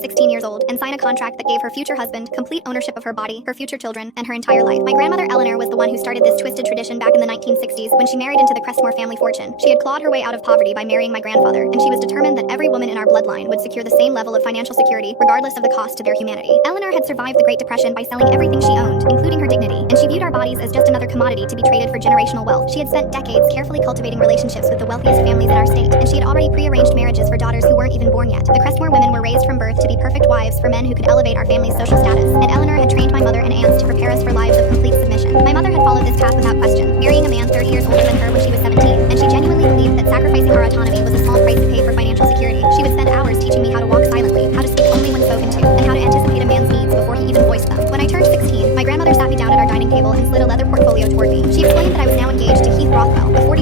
16 years old, and sign a contract that gave her future husband complete ownership of her body, her future children, and her entire life. My grandmother Eleanor was the one who started this twisted tradition back in the 1960s when she married into the Crestmore family fortune. She had clawed her way out of poverty by marrying my grandfather, and she was determined that every woman in our bloodline would secure the same level of financial security, regardless of the cost to their humanity. Eleanor had survived the Great Depression by selling everything she owned, including her dignity, and she viewed our bodies as just another commodity to be traded for generational wealth. She had spent decades carefully cultivating relationships with the wealthiest families in our state, and she had already prearranged marriages for daughters who weren't even born yet. The Crestmore women were raised from birth to be perfect wives for men who could elevate our family's social status, and Eleanor had trained my mother and aunts to prepare us for lives of complete submission. My mother had followed this path without question, marrying a man 30 years older than her when she was 17, and she genuinely believed that sacrificing our autonomy was